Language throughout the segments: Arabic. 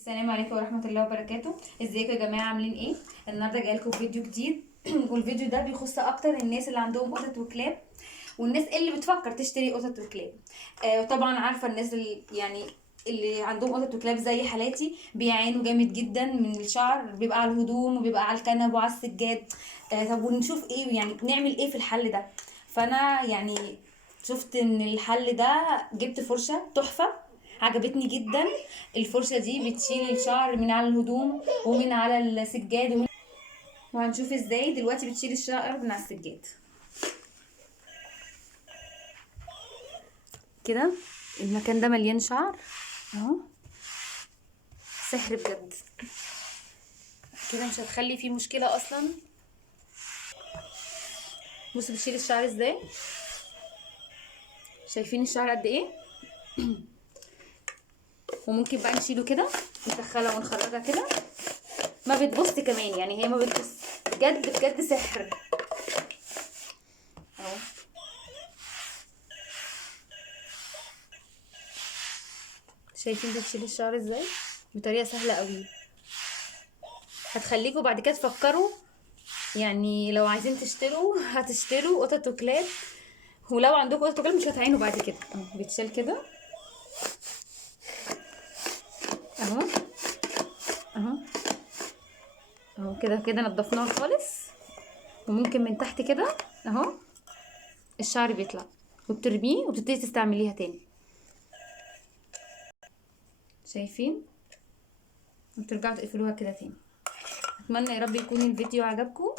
السلام عليكم ورحمة الله وبركاته. ازيكم يا جماعة، عاملين ايه؟ النهارده جايلكم فيديو جديد والفيديو ده بيخص اكتر الناس اللي عندهم قطط وكلاب والناس اللي بتفكر تشتري قطط وكلاب. طبعا عارفة الناس اللي عندهم قطط وكلاب زي حالاتي بيعانوا جامد جدا من الشعر، بيبقى على الهدوم وبيبقى على الكنب وعلى السجاد. طب ونشوف ايه، يعني نعمل ايه في الحل ده؟ فانا يعني شفت ان الحل ده، جبت فرشة تحفة عجبتني جدا. الفرشة دي بتشيل الشعر من على الهدوم ومن على السجاد وهنشوف ازاي دلوقتي بتشيل الشعر من على السجاد كده. المكان ده مليان شعر اهو، سحر بجد. كده مش هتخلي فيه مشكلة اصلا. بصوا بتشيل الشعر ازاي، شايفين الشعر قد ايه؟ وممكن بقى نشيله كده، ندخلها ونخرجها كده، ما بتبص كمان، يعني هي ما بتبص. بجد بجد سحر اهو. شايفين بتشيل الشعر ازاي بطريقه سهله قوي. هتخليكوا بعد كده تفكروا، يعني لو عايزين تشتروا هتشتروا قطط وكلاب، ولو عندكم قطط وكلاب مش هتعينوا بعد كده. اهو بيتشال كده اهو اهو اهو كده كده نضفناها خالص. وممكن من تحت كده اهو الشعر بيطلع، وبترميه وبتبتدي تستعمليها تاني. شايفين؟ وبترجعوا تقفلوها كده تاني. اتمنى يا رب يكون الفيديو عجبكم،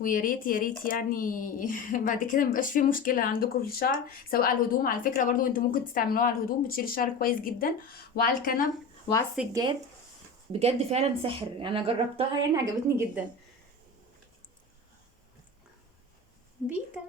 ويا ريت يا ريت يعني بعد كده مبقاش فيه مشكله عندكم في الشعر، سواء على الهدوم. على فكره برضو انتوا ممكن تستعملوها على الهدوم، بتشيل الشعر كويس جدا، وعلى الكنب وعلى السجاد. بجد فعلا سحر، انا جربتها يعني عجبتني جدا. بيتا